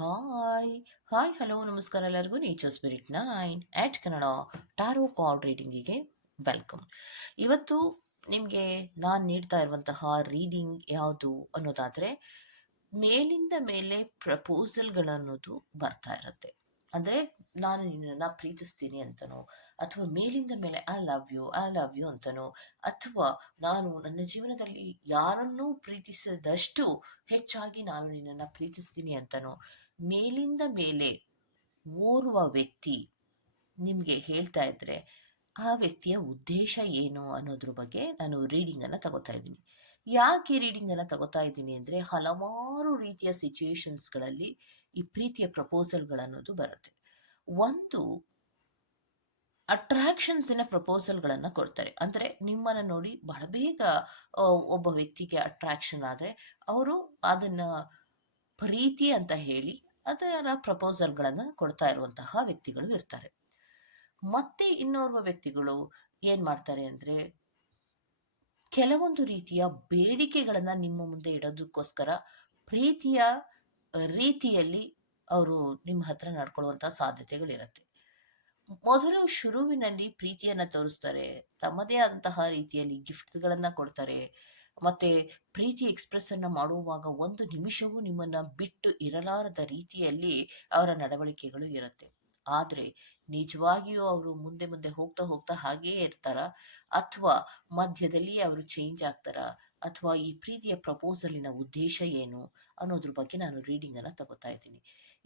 Hi hi hello ನಮಸ್ಕಾರ ಎಲ್ಲರಿಗೂ nature spirit nine eight Kannada tarot card ರೀಡಿಂಗಿಗೆ welcome ಇವತ್ತು ನಿಮಗೆ ನಾನು ನೀಡ್ತಾ ಇರುವಂತಹ ರೀಡಿಂಗ್ ಯಾವುದು ಅನ್ನೋದಾದರೆ ಮೇಲಿಂದ ಮೇಲೆ ಪ್ರಪೋಸಲ್ಗಳನ್ನೋದು ಬರ್ತಾ ಇರುತ್ತೆ. ಅಂದರೆ ನಾನು ನಿನ್ನನ್ನು ಪ್ರೀತಿಸ್ತೀನಿ ಅಂತನೋ, ಅಥವಾ ಮೇಲಿಂದ ಮೇಲೆ I love you I love you ಅಂತನೋ, ಅಥವಾ ನಾನು ನನ್ನ ಜೀವನದಲ್ಲಿ ಯಾರನ್ನೂ ಪ್ರೀತಿಸದಷ್ಟು ಹೆಚ್ಚಾಗಿ ನಾನು ನಿನ್ನನ್ನು ಪ್ರೀತಿಸ್ತೀನಿ ಅಂತನೋ ಮೇಲಿಂದ ಮೇಲೆ ಓರ್ವ ವ್ಯಕ್ತಿ ನಿಮಗೆ ಹೇಳ್ತಾ ಇದ್ರೆ ಆ ವ್ಯಕ್ತಿಯ ಉದ್ದೇಶ ಏನು ಅನ್ನೋದ್ರ ಬಗ್ಗೆ ನಾನು ರೀಡಿಂಗನ್ನು ತಗೋತಾ ಇದ್ದೀನಿ. ಯಾಕೆ ರೀಡಿಂಗನ್ನು ತಗೋತಾ ಇದ್ದೀನಿ ಅಂದರೆ ಹಲವಾರು ರೀತಿಯ ಸಿಚುಯೇಷನ್ಸ್ಗಳಲ್ಲಿ ಈ ಪ್ರೀತಿಯ ಪ್ರಪೋಸಲ್ಗಳನ್ನೋದು ಬರುತ್ತೆ. ಒಂದು ಅಟ್ರಾಕ್ಷನ್ಸಿನ ಪ್ರಪೋಸಲ್ಗಳನ್ನು ಕೊಡ್ತಾರೆ. ಅಂದರೆ ನಿಮ್ಮನ್ನು ನೋಡಿ ಬಹಳ ಬೇಗ ಒಬ್ಬ ವ್ಯಕ್ತಿಗೆ ಅಟ್ರಾಕ್ಷನ್ ಆದರೆ ಅವರು ಅದನ್ನು ಪ್ರೀತಿ ಅಂತ ಹೇಳಿ ಅದರ ಪ್ರಪೋಸಲ್ಗಳನ್ನು ಕೊಡ್ತಾ ಇರುವಂತಹ ವ್ಯಕ್ತಿಗಳು ಇರ್ತಾರೆ. ಮತ್ತೆ ಇನ್ನೋರ್ವ ವ್ಯಕ್ತಿಗಳು ಏನು ಮಾಡ್ತಾರೆ ಅಂದರೆ, ಕೆಲವೊಂದು ರೀತಿಯ ಬೇಡಿಕೆಗಳನ್ನು ನಿಮ್ಮ ಮುಂದೆ ಇಡೋದಕ್ಕೋಸ್ಕರ ಪ್ರೀತಿಯ ರೀತಿಯಲ್ಲಿ ಅವರು ನಿಮ್ಮ ಹತ್ರ ನಡ್ಕೊಳ್ಳುವಂಥ ಸಾಧ್ಯತೆಗಳಿರುತ್ತೆ. ಮೊದಲು ಶುರುವಿನಲ್ಲಿ ಪ್ರೀತಿಯನ್ನು ತೋರಿಸ್ತಾರೆ, ತಮ್ಮದೇ ಅಂತಹ ರೀತಿಯಲ್ಲಿ ಗಿಫ್ಟ್ಗಳನ್ನು ಕೊಡ್ತಾರೆ ಮತ್ತೆ ಪ್ರೀತಿ ಎಕ್ಸ್ಪ್ರೆಸ್ ಅನ್ನ ಮಾಡುವಾಗ ಒಂದು ನಿಮಿಷವೂ ನಿಮ್ಮನ್ನ ಬಿಟ್ಟು ಇರಲಾರದ ರೀತಿಯಲ್ಲಿ ಅವರ ನಡವಳಿಕೆಗಳು ಇರುತ್ತೆ. ಆದರೆ ನಿಜವಾಗಿಯೂ ಅವರು ಮುಂದೆ ಮುಂದೆ ಹೋಗ್ತಾ ಹೋಗ್ತಾ ಹಾಗೆಯೇ ಇರ್ತಾರ? ಅಥವಾ ಮಧ್ಯದಲ್ಲಿ ಅವರು ಚೇಂಜ್ ಆಗ್ತಾರ? ಅಥವಾ ಈ ಪ್ರೀತಿಯ ಪ್ರಪೋಸಲಿನ ಉದ್ದೇಶ ಏನು? ಅನ್ನೋದ್ರ ಬಗ್ಗೆ ನಾನು ರೀಡಿಂಗ್ ಅನ್ನ ತಗೋತಾ ಇದ್ದೀನಿ.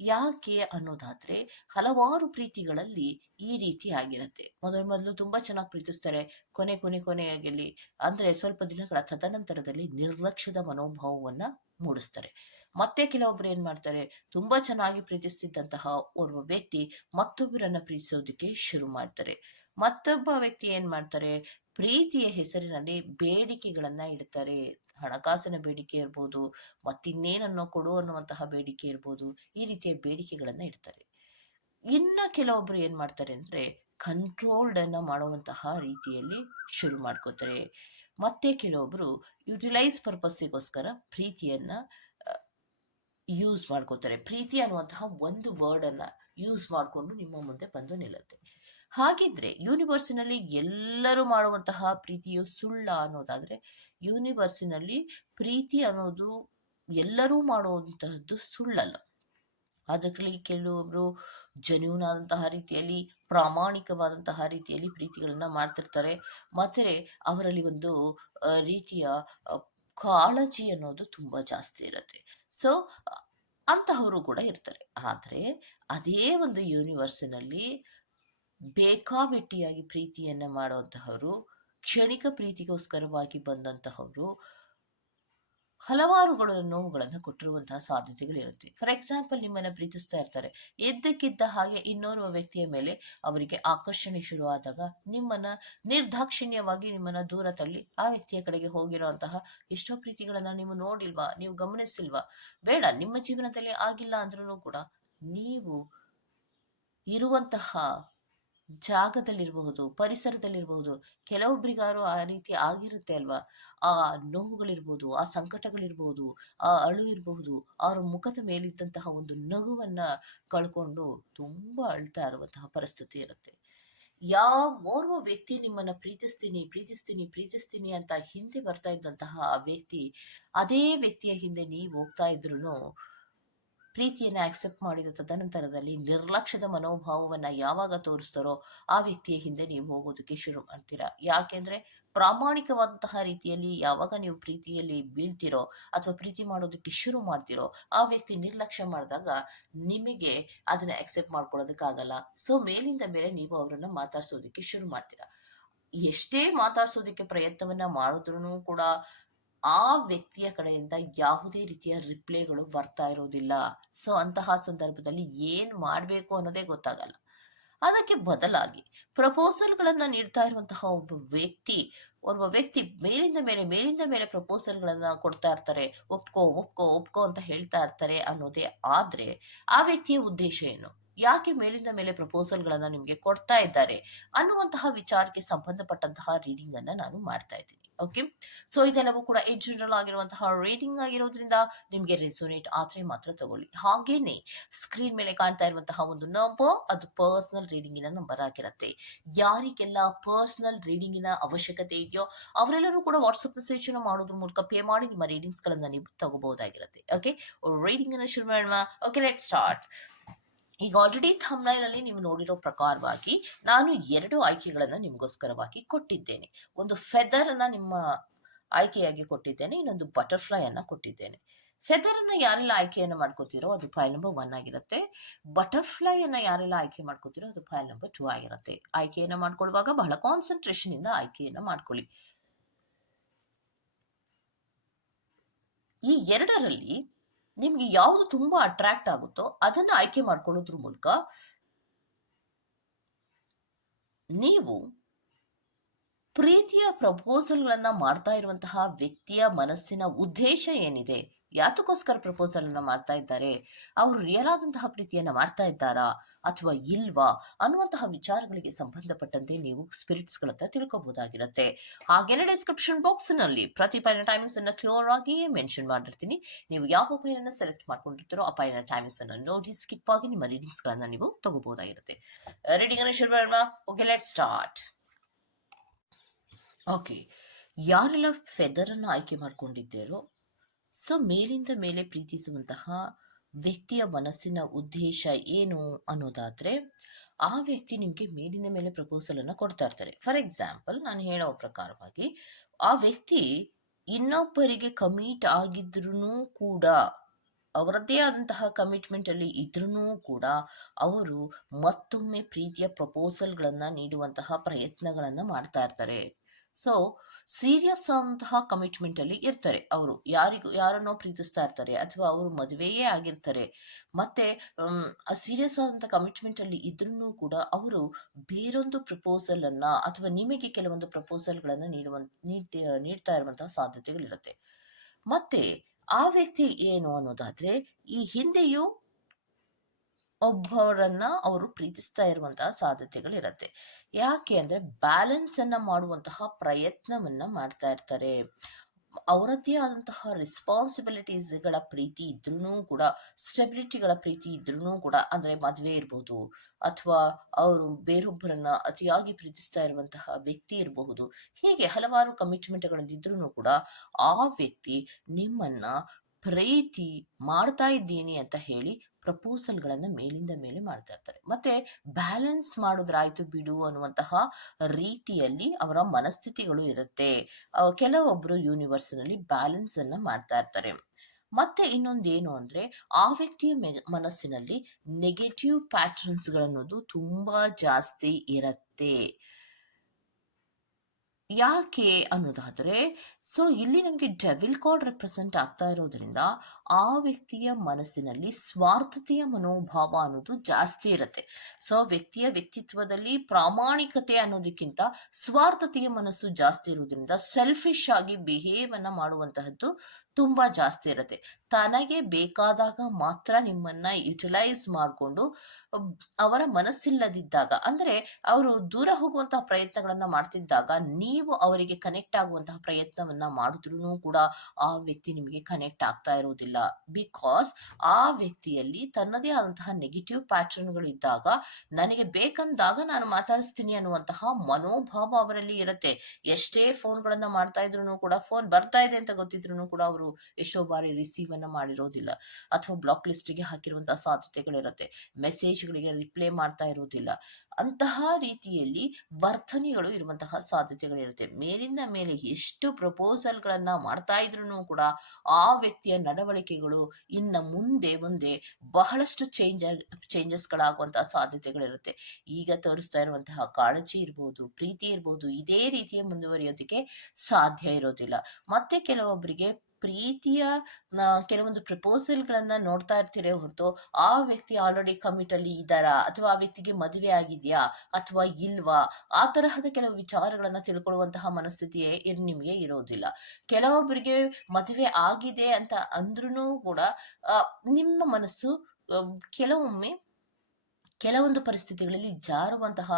ಯಾಕೆ ಅನ್ನೋದಾದ್ರೆ ಹಲವಾರು ಪ್ರೀತಿಗಳಲ್ಲಿ ಈ ರೀತಿ ಆಗಿರುತ್ತೆ. ಮೊದಲು ಮೊದಲು ತುಂಬಾ ಚೆನ್ನಾಗಿ ಪ್ರೀತಿಸ್ತಾರೆ. ಕೊನೆ ಕೊನೆ ಕೊನೆಯಾಗಲಿ ಅಂದ್ರೆ ಸ್ವಲ್ಪ ದಿನಗಳ ತದನಂತರದಲ್ಲಿ ನಿರ್ಲಕ್ಷ್ಯದ ಮನೋಭಾವವನ್ನ ಮೂಡಿಸ್ತಾರೆ. ಮತ್ತೆ ಕೆಲವೊಬ್ರು ಏನ್ ಮಾಡ್ತಾರೆ, ತುಂಬಾ ಚೆನ್ನಾಗಿ ಪ್ರೀತಿಸ್ತಿದ್ದಂತಹ ಓರ್ವ ವ್ಯಕ್ತಿ ಮತ್ತೊಬ್ಬರನ್ನ ಪ್ರೀತಿಸೋದಕ್ಕೆ ಶುರು ಮಾಡ್ತಾರೆ. ಮತ್ತೊಬ್ಬ ವ್ಯಕ್ತಿ ಏನ್ ಮಾಡ್ತಾರೆ ಪ್ರೀತಿಯ ಹೆಸರಿನಲ್ಲಿ ಬೇಡಿಕೆಗಳನ್ನ ಇಡ್ತಾರೆ. ಹಣಕಾಸಿನ ಬೇಡಿಕೆ ಇರ್ಬೋದು, ಮತ್ತಿನ್ನೇನನ್ನೋ ಕೊಡು ಅನ್ನುವಂತಹ ಬೇಡಿಕೆ ಇರ್ಬೋದು, ಈ ರೀತಿಯ ಬೇಡಿಕೆಗಳನ್ನ ಇಡ್ತಾರೆ. ಇನ್ನ ಕೆಲವೊಬ್ರು ಏನ್ ಮಾಡ್ತಾರೆ ಅಂದ್ರೆ ಕಂಟ್ರೋಲ್ಡ್ ಅನ್ನ ಮಾಡುವಂತಹ ರೀತಿಯಲ್ಲಿ ಶುರು ಮಾಡ್ಕೋತಾರೆ. ಮತ್ತೆ ಕೆಲವೊಬ್ರು ಯುಟಿಲೈಸ್ ಪರ್ಪಸ್ಸಿಗೋಸ್ಕರ ಪ್ರೀತಿಯನ್ನ ಯೂಸ್ ಮಾಡ್ಕೋತಾರೆ. ಪ್ರೀತಿ ಅನ್ನುವಂತಹ ಒಂದು ವರ್ಡ್ ಅನ್ನ ಯೂಸ್ ಮಾಡಿಕೊಂಡು ನಿಮ್ಮ ಮುಂದೆ ಬಂದು ನಿಲ್ಲುತ್ತೆ. ಹಾಗಿದ್ರೆ ಯೂನಿವರ್ಸಿನಲ್ಲಿ ಎಲ್ಲರೂ ಮಾಡುವಂತಹ ಪ್ರೀತಿಯು ಸುಳ್ಳ ಅನ್ನೋದಾದ್ರೆ ಯೂನಿವರ್ಸಿನಲ್ಲಿ ಪ್ರೀತಿ ಅನ್ನೋದು ಎಲ್ಲರೂ ಮಾಡುವಂತಹದ್ದು ಸುಳ್ಳಲ್ಲ. ಅದಕ್ಕೆ ಕೆಲವೊಬ್ರು ಜನ್ಯೂನ್ ಆದಂತಹ ರೀತಿಯಲ್ಲಿ, ಪ್ರಾಮಾಣಿಕವಾದಂತಹ ರೀತಿಯಲ್ಲಿ ಪ್ರೀತಿಗಳನ್ನ ಮಾಡ್ತಿರ್ತಾರೆ. ಮತ್ತೆ ಅವರಲ್ಲಿ ಒಂದು ರೀತಿಯ ಕಾಳಜಿ ಅನ್ನೋದು ತುಂಬಾ ಜಾಸ್ತಿ ಇರುತ್ತೆ. ಸೊ ಅಂತಹವರು ಕೂಡ ಇರ್ತಾರೆ. ಆದ್ರೆ, ಅದೇ ಒಂದು ಯೂನಿವರ್ಸಿನಲ್ಲಿ ಬೇಕಾಬಿಟ್ಟಿಯಾಗಿ ಪ್ರೀತಿಯನ್ನು ಮಾಡುವಂತಹವರು, ಕ್ಷಣಿಕ ಪ್ರೀತಿಗೋಸ್ಕರವಾಗಿ ಬಂದಂತಹವರು ಹಲವಾರುಗಳು ನೋವುಗಳನ್ನು ಕೊಟ್ಟಿರುವಂತಹ ಸಾಧ್ಯತೆಗಳಿರುತ್ತೆ. ಫಾರ್ ಎಕ್ಸಾಂಪಲ್ ನಿಮ್ಮನ್ನು ಪ್ರೀತಿಸ್ತಾ ಇರ್ತಾರೆ. ಎದ್ದಕ್ಕಿದ್ದ ಹಾಗೆ ಇನ್ನೋರ್ವ ವ್ಯಕ್ತಿಯ ಮೇಲೆ ಅವರಿಗೆ ಆಕರ್ಷಣೆ ಶುರುವಾದಾಗ ನಿಮ್ಮನ್ನ ನಿರ್ದಾಕ್ಷಿಣ್ಯವಾಗಿ ನಿಮ್ಮನ್ನ ದೂರ ತಳ್ಳಿ ಆ ವ್ಯಕ್ತಿಯ ಕಡೆಗೆ ಹೋಗಿರುವಂತಹ ಎಷ್ಟೋ ಪ್ರೀತಿಗಳನ್ನ ನೀವು ನೋಡಿಲ್ವಾ, ನೀವು ಗಮನಿಸಿಲ್ವಾ? ಬೇಡ, ನಿಮ್ಮ ಜೀವನದಲ್ಲಿ ಆಗಿಲ್ಲ ಅಂದ್ರೂ ಕೂಡ ನೀವು ಇರುವಂತಹ ಜಾಗದಲ್ಲಿರಬಹುದು, ಪರಿಸರದಲ್ಲಿರಬಹುದು ಕೆಲವೊಬ್ಬರಿಗಾರು ಆ ರೀತಿ ಆಗಿರುತ್ತೆ ಅಲ್ವಾ? ಆ ನೋವುಗಳಿರ್ಬೋದು, ಆ ಸಂಕಟಗಳಿರ್ಬೋದು, ಆ ಅಳು ಇರಬಹುದು, ಅವರ ಮುಖದ ಮೇಲಿದ್ದಂತಹ ಒಂದು ನಗುವನ್ನ ಕಳ್ಕೊಂಡು ತುಂಬಾ ಅಳ್ತಾ ಇರುವಂತಹ ಪರಿಸ್ಥಿತಿ ಇರುತ್ತೆ. ಯಾವ ಓರ್ವ ವ್ಯಕ್ತಿ ನಿಮ್ಮನ್ನ ಪ್ರೀತಿಸ್ತೀನಿ ಪ್ರೀತಿಸ್ತೀನಿ ಪ್ರೀತಿಸ್ತೀನಿ ಅಂತ ಹಿಂದೆ ಬರ್ತಾ ಇದ್ದಂತಹ ಆ ವ್ಯಕ್ತಿ, ಅದೇ ವ್ಯಕ್ತಿಯ ಹಿಂದೆ ನೀವು ಹೋಗ್ತಾ ಇದ್ರು ಪ್ರೀತಿಯನ್ನ ಆಕ್ಸೆಪ್ಟ್ ಮಾಡಿದ ತದನಂತರದಲ್ಲಿ ನಿರ್ಲಕ್ಷ್ಯದ ಮನೋಭಾವವನ್ನು ಯಾವಾಗ ತೋರಿಸ್ತಾರೋ ಆ ವ್ಯಕ್ತಿಯ ಹಿಂದೆ ನೀವು ಹೋಗೋದಕ್ಕೆ ಶುರು ಮಾಡ್ತೀರಾ? ಯಾಕೆಂದ್ರೆ ಪ್ರಾಮಾಣಿಕವಾದಂತಹ ರೀತಿಯಲ್ಲಿ ಯಾವಾಗ ನೀವು ಪ್ರೀತಿಯಲ್ಲಿ ಬೀಳ್ತಿರೋ ಅಥವಾ ಪ್ರೀತಿ ಮಾಡೋದಕ್ಕೆ ಶುರು ಮಾಡ್ತಿರೋ ಆ ವ್ಯಕ್ತಿ ನಿರ್ಲಕ್ಷ್ಯ ಮಾಡಿದಾಗ ನಿಮಗೆ ಅದನ್ನ ಅಕ್ಸೆಪ್ಟ್ ಮಾಡ್ಕೊಳ್ಳೋದಕ್ಕಾಗಲ್ಲ. ಸೊ ಮೇಲಿಂದ ಮೇಲೆ ನೀವು ಅವರನ್ನ ಮಾತಾಡ್ಸೋದಕ್ಕೆ ಶುರು ಮಾಡ್ತೀರಾ? ಎಷ್ಟೇ ಮಾತಾಡ್ಸೋದಕ್ಕೆ ಪ್ರಯತ್ನವನ್ನ ಮಾಡಿದ್ರು ಕೂಡ ಆ ವ್ಯಕ್ತಿಯ ಕಡೆಯಿಂದ ಯಾವುದೇ ರೀತಿಯ ರಿಪ್ಲೈಗಳು ಬರ್ತಾ ಇರೋದಿಲ್ಲ. ಸೊ ಅಂತಹ ಸಂದರ್ಭದಲ್ಲಿ ಏನ್ ಮಾಡಬೇಕು ಅನ್ನೋದೇ ಗೊತ್ತಾಗಲ್ಲ. ಅದಕ್ಕೆ ಬದಲಾಗಿ ಪ್ರಪೋಸಲ್ಗಳನ್ನು ನೀಡ್ತಾ ಇರುವಂತಹ ಒಬ್ಬ ವ್ಯಕ್ತಿ ಒಬ್ಬ ವ್ಯಕ್ತಿ ಮೇಲಿಂದ ಮೇಲೆ ಮೇಲಿಂದ ಮೇಲೆ ಪ್ರಪೋಸಲ್ಗಳನ್ನು ಕೊಡ್ತಾ ಇರ್ತಾರೆ, ಒಪ್ಕೋ ಒಪ್ಕೋ ಒಪ್ಕೋ ಅಂತ ಹೇಳ್ತಾ ಇರ್ತಾರೆ ಅನ್ನೋದೇ ಆದ್ರೆ ಆ ವ್ಯಕ್ತಿಯ ಉದ್ದೇಶ ಏನು? ಯಾಕೆ ಮೇಲಿಂದ ಮೇಲೆ ಪ್ರಪೋಸಲ್ಗಳನ್ನು ನಿಮಗೆ ಕೊಡ್ತಾ ಇದ್ದಾರೆ ಅನ್ನುವಂತಹ ವಿಚಾರಕ್ಕೆ ಸಂಬಂಧಪಟ್ಟಂತಹ ರೀಡಿಂಗ್ ಅನ್ನ ನಾನು ಮಾಡ್ತಾ ಇದ್ದೀನಿ. ಓಕೆ ಸೊ ಇದೆಲ್ಲವೂ ಕೂಡ ಇನ್ ಜನರಲ್ ಆಗಿರುವಂತಹ ರೀಡಿಂಗ್ ಆಗಿರೋದ್ರಿಂದ ನಿಮಗೆ ರೆಸೋನೇಟ್ ಆದ್ರೆ ಮಾತ್ರ ತಗೊಳ್ಳಿ. ಹಾಗೇನೆ ಸ್ಕ್ರೀನ್ ಮೇಲೆ ಕಾಣ್ತಾ ಇರುವಂತಹ ಒಂದು ನಂಬರ್ ಅದು ಪರ್ಸನಲ್ ರೀಡಿಂಗಿನ ನಂಬರ್ ಆಗಿರುತ್ತೆ. ಯಾರಿಗೆಲ್ಲ ಪರ್ಸನಲ್ ರೀಡಿಂಗಿನ ಅವಶ್ಯಕತೆ ಇದೆಯೋ ಅವರೆಲ್ಲರೂ ಕೂಡ ವಾಟ್ಸಪ್ ಮೆಸೇಜ್ ಮಾಡೋದ್ರ ಮೂಲಕ ಪೇ ಮಾಡಿ ನಿಮ್ಮ ರೀಡಿಂಗ್ಸ್ ಗಳನ್ನ ನೀವು ತಗೋಬಹುದಾಗಿರುತ್ತೆ. ಓಕೆ ರೀಡಿಂಗ್ ಅನ್ನು ಶುರು ಮಾಡೋಣ. ಓಕೆ ಲೆಟ್ ಸ್ಟಾರ್ಟ್ ಈಗ ಆಲ್ರೆಡಿ ಥಂಬ್ನೈಲ್ ನೀವು ನೋಡಿರೋ ಪ್ರಕಾರವಾಗಿ ನಾನು ಎರಡು ಆಯ್ಕೆಗಳನ್ನು ನಿಮಗೋಸ್ಕರವಾಗಿ ಕೊಟ್ಟಿದ್ದೇನೆ. ಒಂದು ಫೆದರ್ ಅನ್ನ ನಿಮ್ಮ ಆಯ್ಕೆಯಾಗಿ ಕೊಟ್ಟಿದ್ದೇನೆ, ಇನ್ನೊಂದು ಬಟರ್ಫ್ಲೈ ಅನ್ನ ಕೊಟ್ಟಿದ್ದೇನೆ. ಫೆದರ್ ಅನ್ನ ಯಾರೆಲ್ಲ ಆಯ್ಕೆಯನ್ನು ಮಾಡ್ಕೋತೀರೋ ಅದು ಫೈಲ್ ನಂಬರ್ ಒನ್ ಆಗಿರುತ್ತೆ. ಬಟರ್ಫ್ಲೈ ಅನ್ನ ಯಾರೆಲ್ಲ ಆಯ್ಕೆ ಮಾಡ್ಕೋತೀರೋ ಅದು ಫೈಲ್ ನಂಬರ್ ಟೂ ಆಗಿರುತ್ತೆ. ಆಯ್ಕೆಯನ್ನು ಮಾಡ್ಕೊಳ್ಳುವಾಗ ಬಹಳ ಕಾನ್ಸಂಟ್ರೇಷನ್ ಇಂದ ಆಯ್ಕೆಯನ್ನ ಮಾಡ್ಕೊಳ್ಳಿ. ಈ ಎರಡರಲ್ಲಿ ನಿಮ್ಗೆ ಯಾವುದು ತುಂಬಾ ಅಟ್ರಾಕ್ಟ್ ಆಗುತ್ತೋ ಅದನ್ನ ಆಯ್ಕೆ ಮಾಡ್ಕೊಳ್ಳೋದ್ರ ಮೂಲಕ ನೀವು ಪ್ರೀತಿಯ ಪ್ರಪೋಸಲ್ಗಳನ್ನ ಮಾಡ್ತಾ ಇರುವಂತಹ ವ್ಯಕ್ತಿಯ ಮನಸ್ಸಿನ ಉದ್ದೇಶ ಏನಿದೆ? ಯಾತಕ್ಕೋಸ್ಕರ ಪ್ರಪೋಸಲ್ ಅನ್ನ ಮಾಡ್ತಾ ಇದ್ದಾರೆ? ಅವರು ರಿಯಲ್ ಆದಂತಹ ಪ್ರೀತಿಯನ್ನ ಮಾಡ್ತಾ ಇದ್ದಾರಾ? ಅಥವಾ ಇಲ್ವಾ? ಅನ್ನುವಂತಹ ವಿಚಾರಗಳಿಗೆ ಸಂಬಂಧಪಟ್ಟಂತೆ ನೀವು ಸ್ಪಿರಿಟ್ಸ್ ಗಳತ್ತ ತಿಳ್ಕೋಬಹುದಾಗಿರುತ್ತೆ ಹಾಗೆಲ್ಲ ಡಿಸ್ಕ್ರಿಪ್ಷನ್ ಬಾಕ್ಸ್ನಲ್ಲಿ ಪ್ರತಿ ಪೈನ ಟೈಮಿಂಗ್ಸ್ ಅನ್ನ ಕ್ಲಿಯರ್ ಆಗಿ ಮೆನ್ಷನ್ ಮಾಡಿರ್ತೀನಿ. ನೀವು ಯಾವ ಪೈನ ಸೆಲೆಕ್ಟ್ ಮಾಡ್ಕೊಂಡಿರ್ತೀರೋ ಆ ಪೈನ ಟೈಮಿಂಗ್ಸ್ ಅನ್ನು ನೋಡಿ ಸ್ಕಿಪ್ ಆಗಿ ನಿಮ್ಮ ರೀಡಿಂಗ್ಸ್ ಗಳನ್ನ ನೀವು ತಗೋಬಹುದಾಗಿರುತ್ತೆ ರೀಡಿಂಗ್ ಅನ್ನು ಶುರು ಮಾಡೋಣ ಓಕೆ ಲೆಟ್ ಸ್ಟಾರ್ಟ್ ಓಕೆ ಯಾರೆಲ್ಲ ಫೆದರ್ ಅನ್ನು ಆಯ್ಕೆ ಮಾಡ್ಕೊಂಡಿದ್ದೀರೋ ಸೊ ಮೇಲಿಂದ ಮೇಲೆ ಪ್ರೀತಿಸುವಂತಹ ವ್ಯಕ್ತಿಯ ಮನಸ್ಸಿನ ಉದ್ದೇಶ ಏನು ಅನ್ನೋದಾದ್ರೆ, ಆ ವ್ಯಕ್ತಿ ನಿಮಗೆ ಮೇಲಿನ ಮೇಲೆ ಪ್ರಪೋಸಲ್ ಅನ್ನ ಕೊಡ್ತಾ ಇರ್ತಾರೆ. ಫಾರ್ ಎಕ್ಸಾಂಪಲ್ ನಾನು ಹೇಳೋ ಪ್ರಕಾರವಾಗಿ, ಆ ವ್ಯಕ್ತಿ ಇನ್ನೊಬ್ಬರಿಗೆ ಕಮಿಟ್ ಆಗಿದ್ರು ಕೂಡ, ಅವರದ್ದೇ ಆದಂತಹ ಕಮಿಟ್ಮೆಂಟ್ ಅಲ್ಲಿ ಇದ್ರೂ ಕೂಡ ಅವರು ಮತ್ತೊಮ್ಮೆ ಪ್ರೀತಿಯ ಪ್ರಪೋಸಲ್ಗಳನ್ನ ನೀಡುವಂತಹ ಪ್ರಯತ್ನಗಳನ್ನು ಮಾಡ್ತಾ ಇರ್ತಾರೆ. ಸೊ ಸೀರಿಯಸ್ ಅಂತಹ ಕಮಿಟ್ಮೆಂಟ್ ಅಲ್ಲಿ ಇರ್ತಾರೆ ಅವರು. ಯಾರಿಗೂ ಯಾರನ್ನೋ ಪ್ರೀತಿಸ್ತಾ ಇರ್ತಾರೆ ಅಥವಾ ಅವರು ಮದುವೆಯೇ ಆಗಿರ್ತಾರೆ. ಮತ್ತೆ ಸೀರಿಯಸ್ ಆದಂತಹ ಕಮಿಟ್ಮೆಂಟ್ ಅಲ್ಲಿ ಇದ್ರೂ ಕೂಡ ಅವರು ಬೇರೊಂದು ಪ್ರಪೋಸಲ್ ಅನ್ನ ಅಥವಾ ನಿಮಗೆ ಕೆಲವೊಂದು ಪ್ರಪೋಸಲ್ಗಳನ್ನು ನೀಡುವ ನೀಡ್ತಾ ಇರುವಂತಹ ಸಾಧ್ಯತೆಗಳಿರುತ್ತೆ. ಮತ್ತೆ, ಆ ವ್ಯಕ್ತಿ ಏನು ಅನ್ನೋದಾದ್ರೆ, ಈ ಹಿಂದೆಯೂ ಒಬ್ಬರನ್ನ ಅವರು ಪ್ರೀತಿಸ್ತಾ ಇರುವಂತಹ ಸಾಧ್ಯತೆಗಳಿರತ್ತೆ. ಯಾಕೆ ಅಂದ್ರೆ ಬ್ಯಾಲೆನ್ಸ್ ಅನ್ನ ಮಾಡುವಂತಹ ಪ್ರಯತ್ನವನ್ನ ಮಾಡ್ತಾ ಇರ್ತಾರೆ. ಅವರದ್ದೇ ಆದಂತಹ ರೆಸ್ಪಾನ್ಸಿಬಿಲಿಟೀಸ್ಗಳ ಪ್ರೀತಿ ಇದ್ರೂ ಕೂಡ ಸ್ಟೆಬಿಲಿಟಿಗಳ ಪ್ರೀತಿ ಇದ್ರೂ ಕೂಡ ಅಂದ್ರೆ ಮದುವೆ ಇರಬಹುದು ಅಥವಾ ಅವರು ಬೇರೊಬ್ಬರನ್ನ ಅತಿಯಾಗಿ ಪ್ರೀತಿಸ್ತಾ ಇರುವಂತಹ ವ್ಯಕ್ತಿ ಇರಬಹುದು, ಹೀಗೆ ಹಲವಾರು ಕಮಿಟ್ಮೆಂಟ್ಗಳಿದ್ರೂ ಕೂಡ ಆ ವ್ಯಕ್ತಿ ನಿಮ್ಮನ್ನ ಪ್ರೀತಿ ಮಾಡ್ತಾ ಇದ್ದೀನಿ ಅಂತ ಹೇಳಿ ಪ್ರಪೋಸಲ್ಗಳನ್ನ ಮೇಲಿಂದ ಮೇಲೆ ಮಾಡ್ತಾ ಇರ್ತಾರೆ. ಮತ್ತೆ ಬ್ಯಾಲೆನ್ಸ್ ಮಾಡೋದ್ರಾಯ್ತು ಬಿಡು ಅನ್ನುವಂತಹ ರೀತಿಯಲ್ಲಿ ಅವರ ಮನಸ್ಥಿತಿಗಳು ಇರುತ್ತೆ. ಕೆಲವೊಬ್ಬರು ಕೆಲವೊಬ್ರು ಯೂನಿವರ್ಸ್ನಲ್ಲಿ ಬ್ಯಾಲೆನ್ಸ್ ಅನ್ನ ಮಾಡ್ತಾ ಇರ್ತಾರೆ. ಮತ್ತೆ ಇನ್ನೊಂದೇನು ಅಂದ್ರೆ ಆ ವ್ಯಕ್ತಿಯ ಮನಸ್ಸಿನಲ್ಲಿ ನೆಗೆಟಿವ್ ಪ್ಯಾಟರ್ನ್ಸ್ ಗಳನ್ನೋದು ತುಂಬಾ ಜಾಸ್ತಿ ಇರತ್ತೆ. ಯಾಕೆ ಅನ್ನೋದಾದ್ರೆ ಸೊ ಇಲ್ಲಿ ನಮಗೆ ಡೆವಿಲ್ ಕಾರ್ಡ್ ರೆಪ್ರೆಸೆಂಟ್ ಆಗ್ತಾ ಇರೋದ್ರಿಂದ ಆ ವ್ಯಕ್ತಿಯ ಮನಸ್ಸಿನಲ್ಲಿ ಸ್ವಾರ್ಥತೆಯ ಮನೋಭಾವ ಅನ್ನೋದು ಜಾಸ್ತಿ ಇರುತ್ತೆ. ಸೊ ವ್ಯಕ್ತಿಯ ವ್ಯಕ್ತಿತ್ವದಲ್ಲಿ ಪ್ರಾಮಾಣಿಕತೆ ಅನ್ನೋದಕ್ಕಿಂತ ಸ್ವಾರ್ಥತೆಯ ಮನಸ್ಸು ಜಾಸ್ತಿ ಇರೋದ್ರಿಂದ ಸೆಲ್ಫಿಶ್ ಆಗಿ ಬಿಹೇವ್ ಅನ್ನ ಮಾಡುವಂತಹದ್ದು ತುಂಬಾ ಜಾಸ್ತಿ ಇರುತ್ತೆ. ತನಗೆ ಬೇಕಾದಾಗ ಮಾತ್ರ ನಿಮ್ಮನ್ನ ಯುಟಿಲೈಸ್ ಮಾಡಿಕೊಂಡು ಅವರ ಮನಸ್ಸಿಲ್ಲದಿದ್ದಾಗ, ಅಂದ್ರೆ ಅವರು ದೂರ ಹೋಗುವಂತಹ ಪ್ರಯತ್ನಗಳನ್ನ ಮಾಡ್ತಿದ್ದಾಗ, ನೀವು ಅವರಿಗೆ ಕನೆಕ್ಟ್ ಆಗುವಂತಹ ಪ್ರಯತ್ನವನ್ನ ಮಾಡಿದ್ರು ಕೂಡ ಆ ವ್ಯಕ್ತಿ ನಿಮಗೆ ಕನೆಕ್ಟ್ ಆಗ್ತಾ ಇರುವುದಿಲ್ಲ. ಬಿಕಾಸ್ ಆ ವ್ಯಕ್ತಿಯಲ್ಲಿ ತನ್ನದೇ ಆದಂತಹ ನೆಗೆಟಿವ್ ಪ್ಯಾಟರ್ನ್ಗಳು ಇದ್ದಾಗ, ನನಗೆ ಬೇಕಂದಾಗ ನಾನು ಮಾತಾಡಿಸ್ತೀನಿ ಅನ್ನುವಂತಹ ಮನೋಭಾವ ಅವರಲ್ಲಿ ಇರುತ್ತೆ. ಎಷ್ಟೇ ಫೋನ್ಗಳನ್ನ ಮಾಡ್ತಾ ಇದ್ರು ಕೂಡ ಫೋನ್ ಬರ್ತಾ ಇದೆ ಅಂತ ಗೊತ್ತಿದ್ರು ಕೂಡ ಅವರು ಎಷ್ಟೋ ಬಾರಿ ರಿಸೀವ್ ಅನ್ನ ಮಾಡಿರೋದಿಲ್ಲ. ಅಥವಾ ಬ್ಲಾಕ್ ಲಿಸ್ಟ್ಗೆ ಹಾಕಿರುವಂತಹ ಸಾಧ್ಯತೆಗಳಿರುತ್ತೆ. ಮೆಸೇಜ್ಗಳಿಗೆ ರಿಪ್ಲೈ ಮಾಡ್ತಾ ಇರುವುದಿಲ್ಲ. ಅಂತಹ ರೀತಿಯಲ್ಲಿ ವರ್ತನೆಗಳು ಇರುವಂತಹ ಸಾಧ್ಯತೆಗಳಿರುತ್ತೆ. ಮೇಲಿಂದ ಮೇಲೆ ಎಷ್ಟು ಪ್ರಪೋಸಲ್ಗಳನ್ನ ಮಾಡ್ತಾ ಇದ್ರು ಕೂಡ ಆ ವ್ಯಕ್ತಿಯ ನಡವಳಿಕೆಗಳು ಇನ್ನ ಮುಂದೆ ಮುಂದೆ ಬಹಳಷ್ಟು ಚೇಂಜ್ ಚೇಂಜಸ್ಗಳಾಗುವಂತಹ ಸಾಧ್ಯತೆಗಳಿರುತ್ತೆ. ಈಗ ತೋರಿಸ್ತಾ ಇರುವಂತಹ ಕಾಳಜಿ ಇರ್ಬೋದು, ಪ್ರೀತಿ ಇರ್ಬೋದು, ಇದೇ ರೀತಿಯ ಮುಂದುವರಿಯೋದಕ್ಕೆ ಸಾಧ್ಯ ಇರೋದಿಲ್ಲ. ಮತ್ತೆ ಕೆಲವೊಬ್ಬರಿಗೆ ಪ್ರೀತಿಯ ಕೆಲವೊಂದು ಪ್ರಪೋಸಲ್ಗಳನ್ನ ನೋಡ್ತಾ ಇರ್ತೀರಿ ಹೊರತು, ಆ ವ್ಯಕ್ತಿ ಆಲ್ರೆಡಿ ಕಮಿಟ್ ಅಲ್ಲಿ ಇದ್ದಾರಾ? ಅಥವಾ ಆ ವ್ಯಕ್ತಿಗೆ ಮದುವೆ ಆಗಿದೆಯಾ? ಅಥವಾ ಇಲ್ವಾ? ಆ ತರಹದ ಕೆಲವು ವಿಚಾರಗಳನ್ನ ತಿಳ್ಕೊಳ್ಳುವಂತಹ ಮನಸ್ಥಿತಿಯೇ ಇರ್, ನಿಮಗೆ ಇರೋದಿಲ್ಲ. ಕೆಲವೊಬ್ಬರಿಗೆ ಮದುವೆ ಆಗಿದೆ ಅಂತ ಅಂದ್ರೂ ಕೂಡ ನಿಮ್ಮ ಮನಸ್ಸು ಕೆಲವೊಮ್ಮೆ ಕೆಲವೊಂದು ಪರಿಸ್ಥಿತಿಗಳಲ್ಲಿ ಜಾರುವಂತಹ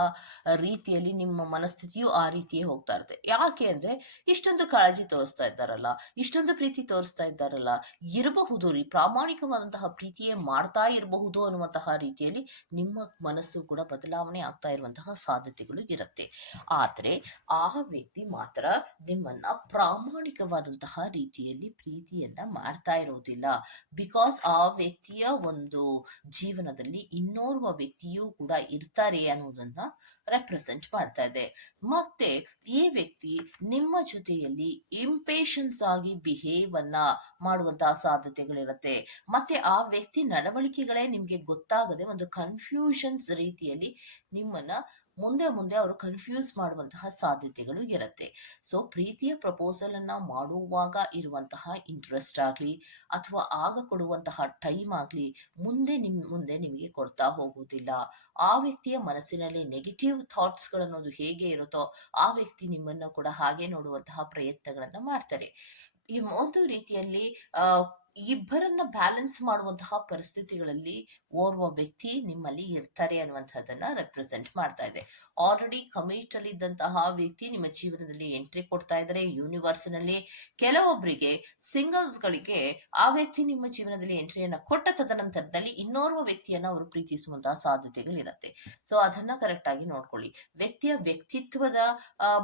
ರೀತಿಯಲ್ಲಿ ನಿಮ್ಮ ಮನಸ್ಥಿತಿಯು ಆ ರೀತಿಯೇ ಹೋಗ್ತಾ ಇರುತ್ತೆ. ಯಾಕೆ ಅಂದ್ರೆ ಇಷ್ಟೊಂದು ಕಾಳಜಿ ತೋರಿಸ್ತಾ ಇದ್ದಾರಲ್ಲ, ಇಷ್ಟೊಂದು ಪ್ರೀತಿ ತೋರಿಸ್ತಾ ಇದ್ದಾರಲ್ಲ, ಇರಬಹುದು ರೀ, ಪ್ರಾಮಾಣಿಕವಾದಂತಹ ಪ್ರೀತಿಯೇ ಮಾಡ್ತಾ ಇರಬಹುದು ಅನ್ನುವಂತಹ ರೀತಿಯಲ್ಲಿ ನಿಮ್ಮ ಮನಸ್ಸು ಕೂಡ ಬದಲಾವಣೆ ಆಗ್ತಾ ಇರುವಂತಹ ಸಾಧ್ಯತೆಗಳು ಇರುತ್ತೆ. ಆದ್ರೆ ಆ ವ್ಯಕ್ತಿ ಮಾತ್ರ ನಿಮ್ಮನ್ನ ಪ್ರಾಮಾಣಿಕವಾದಂತಹ ರೀತಿಯಲ್ಲಿ ಪ್ರೀತಿಯನ್ನ ಮಾಡ್ತಾ ಇರೋದಿಲ್ಲ. ಬಿಕಾಸ್ ಆ ವ್ಯಕ್ತಿಯ ಒಂದು ಜೀವನದಲ್ಲಿ ಇನ್ನೋರ್ವ ವ್ಯಕ್ತಿಯೂ ಕೂಡ ಇರ್ತಾರೆ ಅನ್ನೋದನ್ನ ರೆಪ್ರೆಸೆಂಟ್ ಮಾಡ್ತಾ ಇದೆ. ಮತ್ತೆ ಈ ವ್ಯಕ್ತಿ ನಿಮ್ಮ ಜೊತೆಯಲ್ಲಿ ಇಂಪೇಷನ್ಸ್ ಆಗಿ ಬಿಹೇವ್ ಅನ್ನ ಮಾಡುವಂತಹ ಸಾಧ್ಯತೆಗಳಿರುತ್ತೆ. ಮತ್ತೆ ಆ ವ್ಯಕ್ತಿ ನಡವಳಿಕೆಗಳೇ ನಿಮ್ಗೆ ಗೊತ್ತಾಗದೆ ಒಂದು ಕನ್ಫ್ಯೂಷನ್ಸ್ ರೀತಿಯಲ್ಲಿ ನಿಮ್ಮನ್ನ ಮುಂದೆ ಮುಂದೆ ಅವರು ಕನ್ಫ್ಯೂಸ್ ಮಾಡುವಂತಹ ಸಾಧ್ಯತೆಗಳು ಇರುತ್ತೆ. ಸೊ ಪ್ರೀತಿಯ ಪ್ರಪೋಸಲ್ ಅನ್ನ ಮಾಡುವಾಗ ಇರುವಂತಹ ಇಂಟ್ರೆಸ್ಟ್ ಆಗ್ಲಿ, ಅಥವಾ ಆಗ ಕೊಡುವಂತಹ ಟೈಮ್ ಆಗ್ಲಿ, ಮುಂದೆ ನಿಮ್, ಮುಂದೆ ನಿಮಗೆ ಕೊಡ್ತಾ ಹೋಗುವುದಿಲ್ಲ. ಆ ವ್ಯಕ್ತಿಯ ಮನಸ್ಸಿನಲ್ಲಿ ನೆಗೆಟಿವ್ ಥಾಟ್ಸ್ ಗಳನ್ನೋದು ಹೇಗೆ ಇರುತ್ತೋ, ಆ ವ್ಯಕ್ತಿ ನಿಮ್ಮನ್ನ ಕೂಡ ಹಾಗೆ ನೋಡುವಂತಹ ಪ್ರಯತ್ನಗಳನ್ನ ಮಾಡ್ತಾರೆ. ಈ ಒಂದು ರೀತಿಯಲ್ಲಿ ಇಬ್ಬರನ್ನ ಬ್ಯಾಲೆನ್ಸ್ ಮಾಡುವಂತಹ ಪರಿಸ್ಥಿತಿಗಳಲ್ಲಿ ಓರ್ವ ವ್ಯಕ್ತಿ ನಿಮ್ಮಲ್ಲಿ ಇರ್ತಾರೆ ಅನ್ನುವಂಥದ್ದನ್ನ ರೆಪ್ರೆಸೆಂಟ್ ಮಾಡ್ತಾ ಇದೆ. ಆಲ್ರೆಡಿ ಕಮಿಟ್ ಅಲ್ಲಿ ಇದ್ದಂತಹ ವ್ಯಕ್ತಿ ನಿಮ್ಮ ಜೀವನದಲ್ಲಿ ಎಂಟ್ರಿ ಕೊಡ್ತಾ ಇದ್ದಾರೆ. ಯೂನಿವರ್ಸ್ನಲ್ಲಿ ಕೆಲವೊಬ್ಬರಿಗೆ ಸಿಂಗಲ್ಸ್ ಗಳಿಗೆ ಆ ವ್ಯಕ್ತಿ ನಿಮ್ಮ ಜೀವನದಲ್ಲಿ ಎಂಟ್ರಿಯನ್ನ ಕೊಟ್ಟ ತದನಂತರದಲ್ಲಿ ಇನ್ನೋರ್ವ ವ್ಯಕ್ತಿಯನ್ನ ಅವರು ಪ್ರೀತಿಸುವಂತಹ ಸಾಧ್ಯತೆಗಳಿರುತ್ತೆ. ಸೊ ಅದನ್ನ ಕರೆಕ್ಟ್ ಆಗಿ ನೋಡ್ಕೊಳ್ಳಿ. ವ್ಯಕ್ತಿಯ ವ್ಯಕ್ತಿತ್ವದ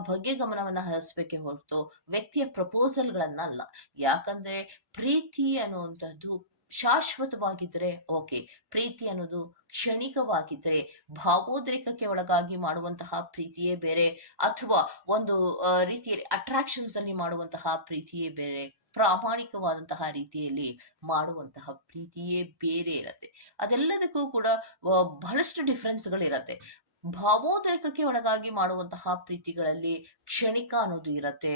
ಬಗ್ಗೆ ಗಮನವನ್ನ ಹರಿಸಬೇಕೆ ಹೊರತು ವ್ಯಕ್ತಿಯ ಪ್ರಪೋಸಲ್ಗಳನ್ನ ಅಲ್ಲ. ಯಾಕಂದ್ರೆ ಪ್ರೀತಿ ಅನ್ನುವಂಥದ್ದು ಶಾಶ್ವತವಾಗಿದ್ದರೆ ಓಕೆ, ಪ್ರೀತಿ ಅನ್ನೋದು ಕ್ಷಣಿಕವಾಗಿದ್ದರೆ ಭಾವೋದ್ರೇಕಕ್ಕೆ ಒಳಗಾಗಿ ಮಾಡುವಂತಹ ಪ್ರೀತಿಯೇ ಬೇರೆ, ಅಥವಾ ಒಂದು ರೀತಿಯಲ್ಲಿ ಅಟ್ರಾಕ್ಷನ್ಸ್ ಅಲ್ಲಿ ಮಾಡುವಂತಹ ಪ್ರೀತಿಯೇ ಬೇರೆ, ಪ್ರಾಮಾಣಿಕವಾದಂತಹ ರೀತಿಯಲ್ಲಿ ಮಾಡುವಂತಹ ಪ್ರೀತಿಯೇ ಬೇರೆ ಇರತ್ತೆ. ಅದೆಲ್ಲದಕ್ಕೂ ಕೂಡ ಬಹಳಷ್ಟು ಡಿಫ್ರೆನ್ಸ್ಗಳಿರತ್ತೆ ಭಾವೋದ್ರೇಕಕ್ಕೆ ಒಳಗಾಗಿ ಮಾಡುವಂತಹ ಪ್ರೀತಿಗಳಲ್ಲಿ ಕ್ಷಣಿಕ ಅನ್ನೋದು ಇರತ್ತೆ.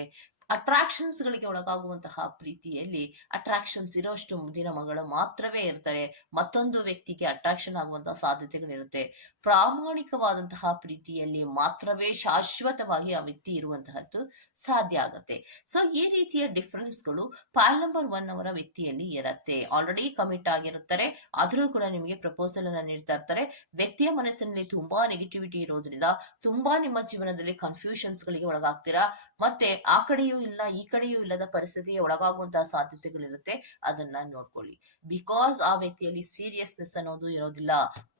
ಅಟ್ರಾಕ್ಷನ್ಸ್ ಗಳಿಗೆ ಒಳಗಾಗುವಂತಹ ಪ್ರೀತಿಯಲ್ಲಿ ಅಟ್ರಾಕ್ಷನ್ಸ್ ಇರೋಷ್ಟು ದಿನಗಳು ಮಾತ್ರವೇ ಇರ್ತಾರೆ. ಮತ್ತೊಂದು ವ್ಯಕ್ತಿಗೆ ಅಟ್ರಾಕ್ಷನ್ ಆಗುವಂತಹ ಸಾಧ್ಯತೆಗಳಿರುತ್ತೆ. ಪ್ರಾಮಾಣಿಕವಾದಂತಹ ಪ್ರೀತಿಯಲ್ಲಿ ಮಾತ್ರವೇ ಶಾಶ್ವತವಾಗಿ ಆ ವ್ಯಕ್ತಿ ಇರುವಂತಹದ್ದು ಸಾಧ್ಯ ಆಗುತ್ತೆ. ಸೊ ಈ ರೀತಿಯ ಡಿಫರೆನ್ಸ್ಗಳು ಫೈಲ್ ನಂಬರ್ ಒನ್ ಅವರ ವ್ಯಕ್ತಿಯಲ್ಲಿ ಇರತ್ತೆ. ಆಲ್ರೆಡಿ ಕಮಿಟ್ ಆಗಿರುತ್ತಾರೆ. ಆದರೂ ಕೂಡ ನಿಮಗೆ ಪ್ರಪೋಸಲ್ ಅನ್ನ ನೀಡ್ತಾ ಇರ್ತಾರೆ. ವ್ಯಕ್ತಿಯ ಮನಸ್ಸಿನಲ್ಲಿ ತುಂಬಾ ನೆಗೆಟಿವಿಟಿ ಇರೋದ್ರಿಂದ ತುಂಬಾ ನಿಮ್ಮ ಜೀವನದಲ್ಲಿ ಕನ್ಫ್ಯೂಷನ್ಸ್ ಗಳಿಗೆ ಒಳಗಾಗ್ತೀರಾ? ಮತ್ತೆ ಆ ಕಡೆಯೂ ಇಲ್ಲ, ಈ ಕಡೆಯೂ ಇಲ್ಲದ ಪರಿಸ್ಥಿತಿಗೆ ಒಳಗಾಗುವಂತಹ ಸಾಧ್ಯತೆಗಳಿರುತ್ತೆ, ಅದನ್ನ ನೋಡ್ಕೊಳ್ಳಿ. ಬಿಕಾಸ್ ಆ ವ್ಯಕ್ತಿಯಲ್ಲಿ ಸೀರಿಯಸ್ನೆಸ್ ಅನ್ನೋದು ಇರೋದಿಲ್ಲ,